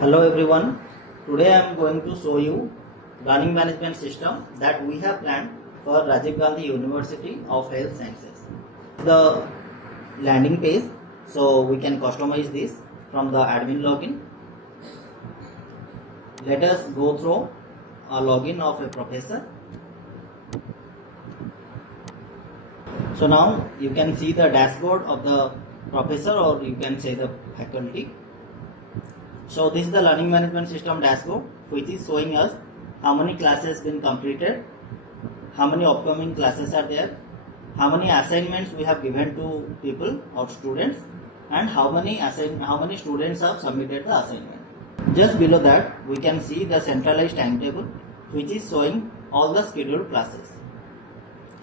Hello everyone. Today I am going to show you learning management system that we have planned for Rajiv Gandhi University of Health Sciences. The landing page, so we can customize this from the admin login. Let us go through a login of a professor. So now you can see the dashboard of the professor, or you can say the faculty. So this is the learning management system dashboard, which is showing us how many classes been completed, how many upcoming classes are there, how many assignments we have given to people or students, and how many students have submitted the assignment. Just below that we can see the centralized timetable, which is showing all the scheduled classes.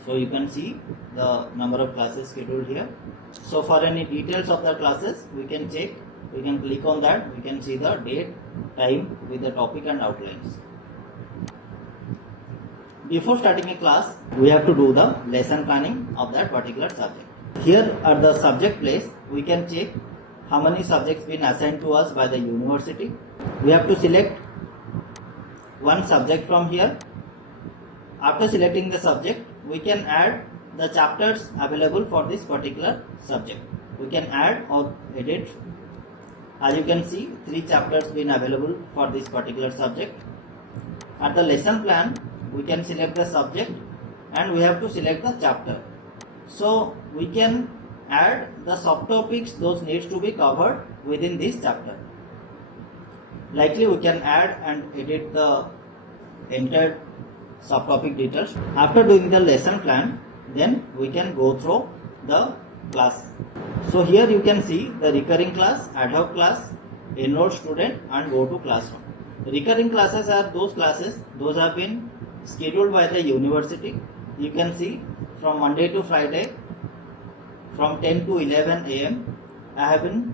So you can see the number of classes scheduled here. So for any details of the classes, we can check. We can click on that. We can see the date, time with the topic and outlines. Before starting a class, we have to do the lesson planning of that particular subject. Here at the subject place, we can check how many subjects been assigned to us by the university. We have to select one subject from here. After selecting the subject, we can add the chapters available for this particular subject. We can add or edit. As you can see, 3 chapters been available for this particular subject. At the lesson plan, we can select the subject and we have to select the chapter. So we can add the subtopics, those needs to be covered within this chapter. Likely we can add and edit the entered subtopic details. After doing the lesson plan, then we can go through the class. So here you can see the recurring class, ad hoc class, enroll student and go to classroom. Recurring classes are those classes, those have been scheduled by the university. You can see from Monday to Friday from 10 to 11 am I have been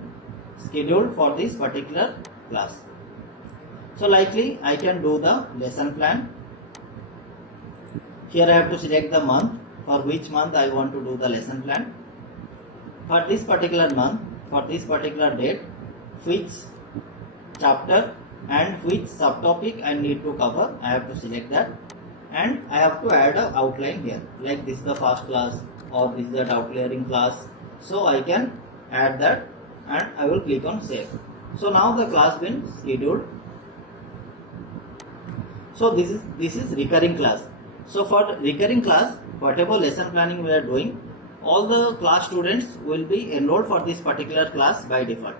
scheduled for this particular class. So likely I can do the lesson plan. Here I have to select the month, for which month I want to do the lesson plan. For this particular month, for this particular date, which chapter and which subtopic I need to cover, I have to select that, and I have to add an outline here, like this is the first class or this is the doubt clearing class. So I can add that and I will click on save. So now the class been scheduled. So this is recurring class. So for recurring class, whatever lesson planning we are doing, all the class students will be enrolled for this particular class by default.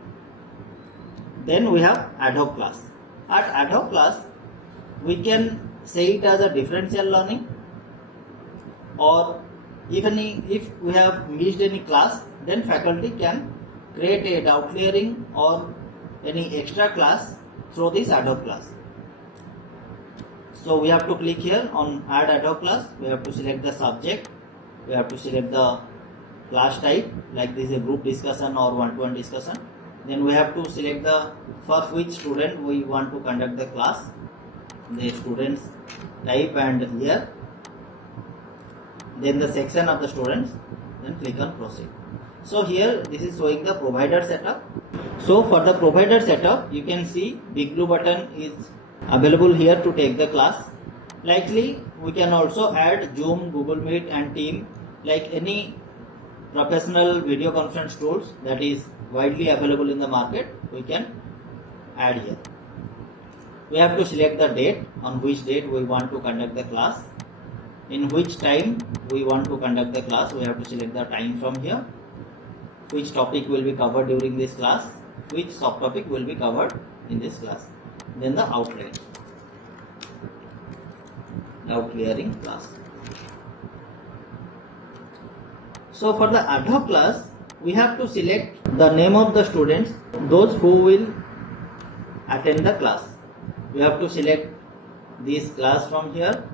Then we have ad hoc class. At ad hoc class, we can say it as a differential learning, or even if we have missed any class, then faculty can create a doubt clearing or any extra class through this ad hoc class. So we have to click here on add ad hoc class. We have to select the subject. We have to select the class type, like this is a group discussion or one-to-one discussion. Then we have to select the for which student we want to conduct the class, the students type and year. Then the section of the students. Then click on proceed. So here this is showing the provider setup. So for the provider setup, you can see big blue button is available here to take the class. Likely we can also add Zoom, Google Meet and Team, like any professional video conference tools that is widely available in the market, we can add here. We have to select the date, on which date we want to conduct the class, in which time we want to conduct the class. We have to select the time from here, which topic will be covered during this class, which subtopic will be covered in this class. Then the outline, doubt clearing class. So for the ad hoc class, we have to select the name of the students, those who will attend the class. We have to select this class from here.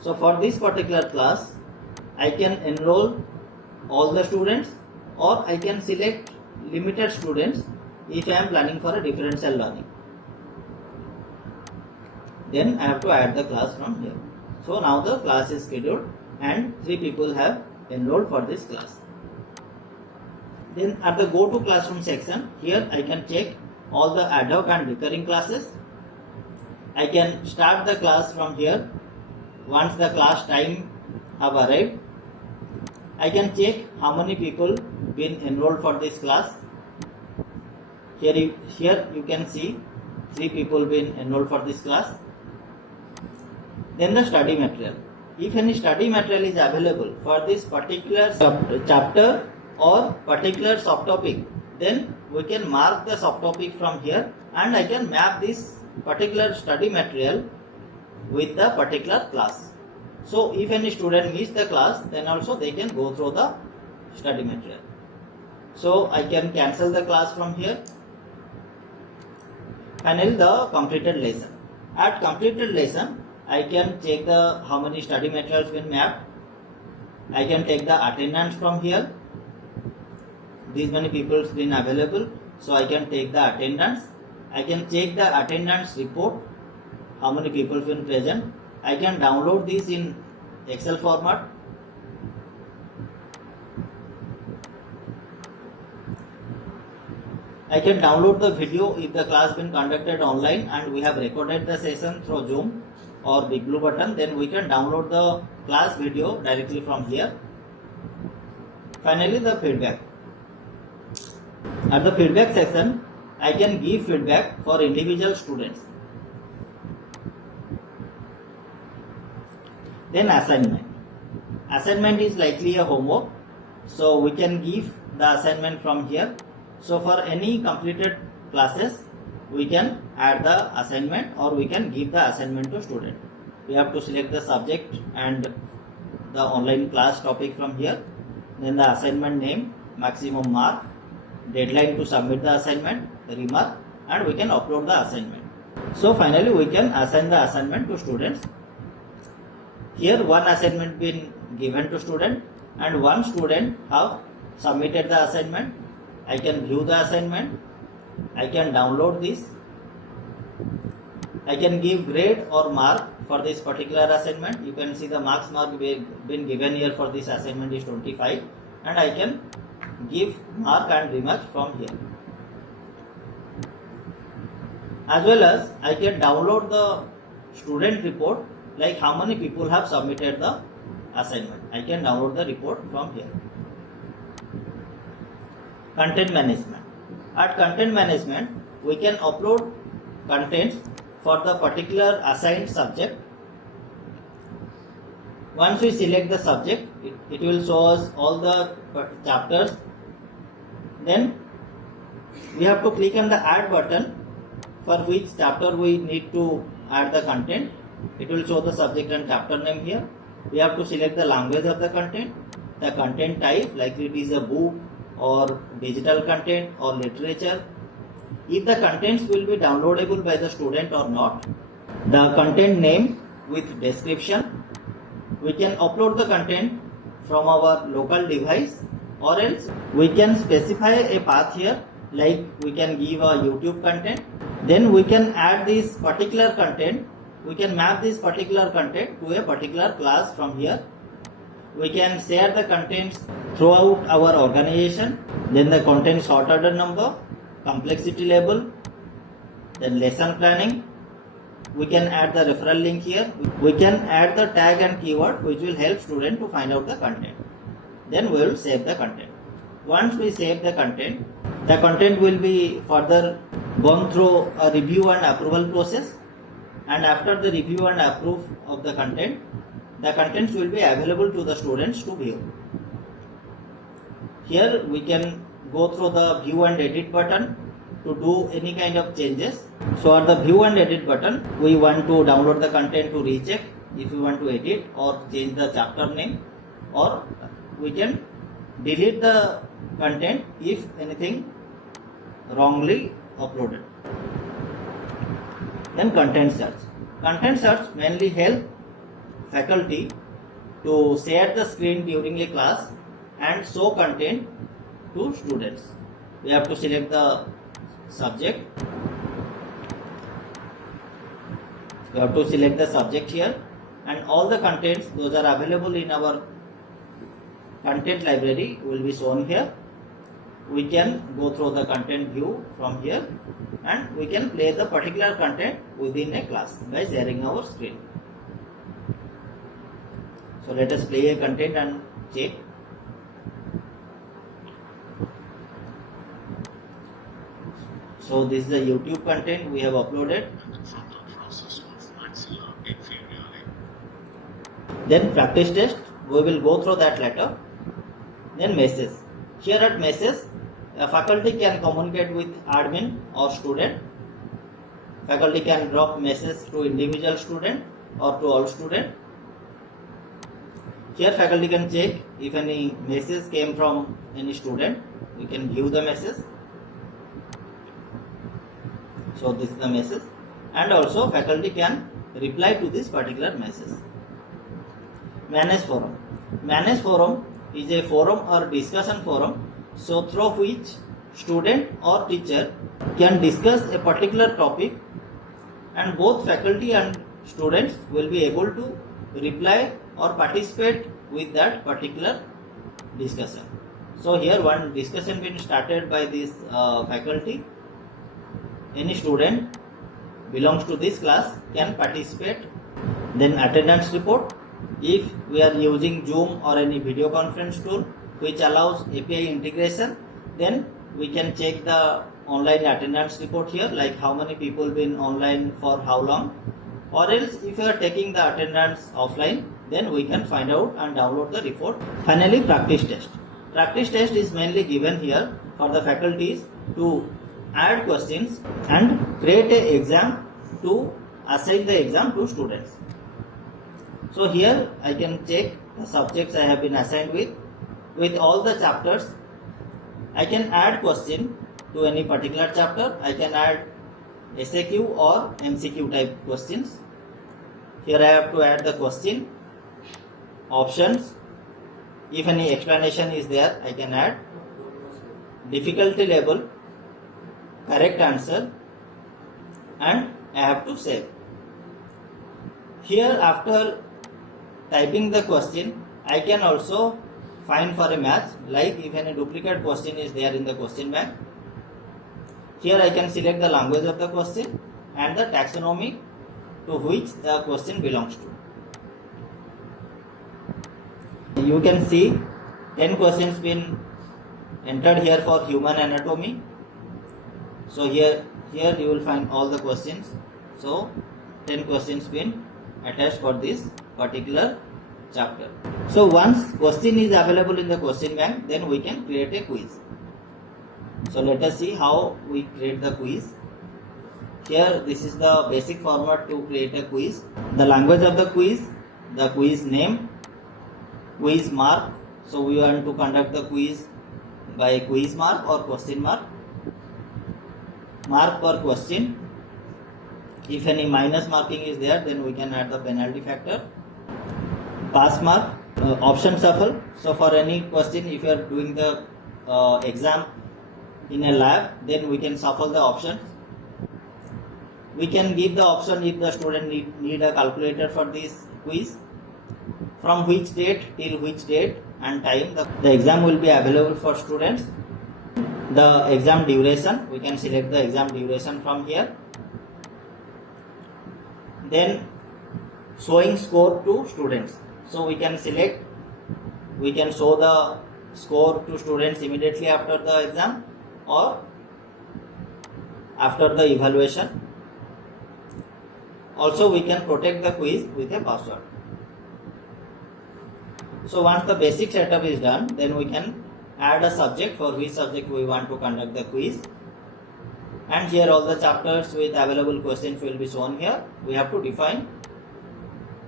So for this particular class, I can enroll all the students, or I can select limited students if I am planning for a differential learning. Then I have to add the class from here. So now the class is scheduled and 3 people have enrolled for this class. Then at the go to classroom section, here I can check all the ad hoc and recurring classes. I can start the class from here. Once the class time have arrived, I can check how many people been enrolled for this class. Here you can see 3 people been enrolled for this class. Then the study material. If any study material is available for this particular chapter or particular subtopic, then we can mark the subtopic from here, and I can map this particular study material with the particular class. So if any student miss the class, then also they can go through the study material. So I can cancel the class from here. Finally, the completed lesson. At completed lesson, I can check the how many study materials been mapped. I can take the attendance from here. These many people been available, so I can take the attendance. I can check the attendance report, how many people been present. I can download this in Excel format. I can download the video if the class been conducted online and we have recorded the session through Zoom or Big Blue Button, then we can download the class video directly from here. Finally, the feedback. At the feedback section, I can give feedback for individual students. Then assignment. Assignment is likely a homework, so we can give the assignment from here. So for any completed classes, we can add the assignment or we can give the assignment to student. We have to select the subject and the online class topic from here. Then the assignment name, maximum mark, deadline to submit the assignment, remark, and we can upload the assignment. So finally we can assign the assignment to students. Here one assignment been given to student and one student have submitted the assignment. I can view the assignment. I can download this. I can give grade or mark for this particular assignment. You can see the mark been given here for this assignment is 25, and I can give mark and remark from here. As well as I can download the student report, like how many people have submitted the assignment. I can download the report from here. Content management. At content management, we can upload contents for the particular assigned subject. Once we select the subject, it will show us all the chapters. Then we have to click on the add button for which chapter we need to add the content. It will show the subject and chapter name here. We have to select the language of the content type, like it is a book or digital content or literature. If the contents will be downloadable by the student or not. The content name with description. We can upload the content from our local device, or else we can specify a path here, like we can give a YouTube content. Then we can add this particular content. We can map this particular content to a particular class from here. We can share the contents throughout our organization. Then the content sort order number, complexity level, then lesson planning. We can add the referral link here. We can add the tag and keyword which will help student to find out the content. Then we will save the content. Once we save the content will be further gone through a review and approval process. And after the review and approve of the contents will be available to the students to view. Here we can go through the view and edit button to do any kind of changes. So at the view and edit button, we want to download the content to recheck if we want to edit or change the chapter name, or we can delete the content if anything wrongly uploaded. Then content search. Content search mainly help faculty to share the screen during a class and show content to students. We have to select the subject. We have to select the subject here, and all the contents those are available in our content library will be shown here. we can go through the content view from here, and we can play the particular content within a class by sharing our screen. So let us play a content and check. So this is the YouTube content we have uploaded. Then practice test, we will go through that later. Then message. Here at message, a faculty can communicate with admin or student. Faculty can drop message to individual student or to all student. Here faculty can check if any message came from any student. We can view the message. So this is the message, and also faculty can reply to this particular message. Manage forum. Manage forum is a forum or discussion forum, so through which student or teacher can discuss a particular topic, and both faculty and students will be able to reply or participate with that particular discussion. So here one discussion been started by this faculty. Any student belongs to this class can participate. Then attendance report. If we are using Zoom or any video conference tool which allows API integration, then we can check the online attendance report here, like how many people been online for how long. Or else if you are taking the attendance offline, then we can find out and download the report. Finally, practice test. Practice test is mainly given here for the faculties to add questions and create an exam to assign the exam to students. So here I can check the subjects I have been assigned with all the chapters. I can add question to any particular chapter. I can add SAQ or MCQ type questions. Here I have to add the question, options. If any explanation is there, I can add difficulty level, correct answer, and I have to save. Here after typing the question, I can also find for a match, like if any duplicate question is there in the question bank. Here I can select the language of the question and the taxonomy to which the question belongs to. You can see 10 questions been entered here for human anatomy. So here you will find all the questions. So 10 questions been attached for this particular chapter. So once question is available in the question bank, then we can create a quiz. So let us see how we create the quiz. Here this is the basic format to create a quiz. The language of the quiz name, quiz mark. So we want to conduct the quiz by quiz mark or question mark. Mark per question. If any minus marking is there, then we can add the penalty factor. Pass mark, option shuffle. So for any question, if you are doing the exam in a lab, then we can shuffle the options. We can give the option if the student need a calculator for this quiz. From which date till which date and time the exam will be available for students. The exam duration, we can select the exam duration from here. Then showing score to students. So we can select, we can show the score to students immediately after the exam or after the evaluation. Also we can protect the quiz with a password. So once the basic setup is done, then we can add a subject for which subject we want to conduct the quiz. And here all the chapters with available questions will be shown here. We have to define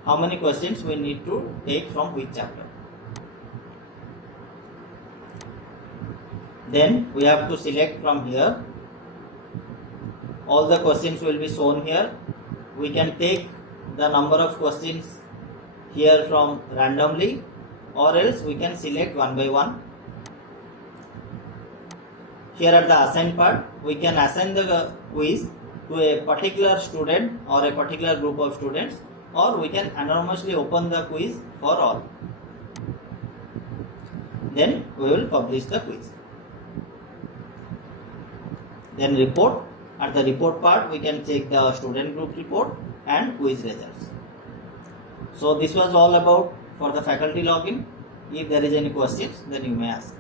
how many questions we need to take from which chapter. Then we have to select from here. All the questions will be shown here. We can take the number of questions here from randomly, or else we can select one by one. Here at the assign part, we can assign the quiz to a particular student or a particular group of students, or we can anonymously open the quiz for all. Then we will publish the quiz. Then report. At the report part, we can check the student group report and quiz results. So this was all about for the faculty login. If there is any questions, then you may ask.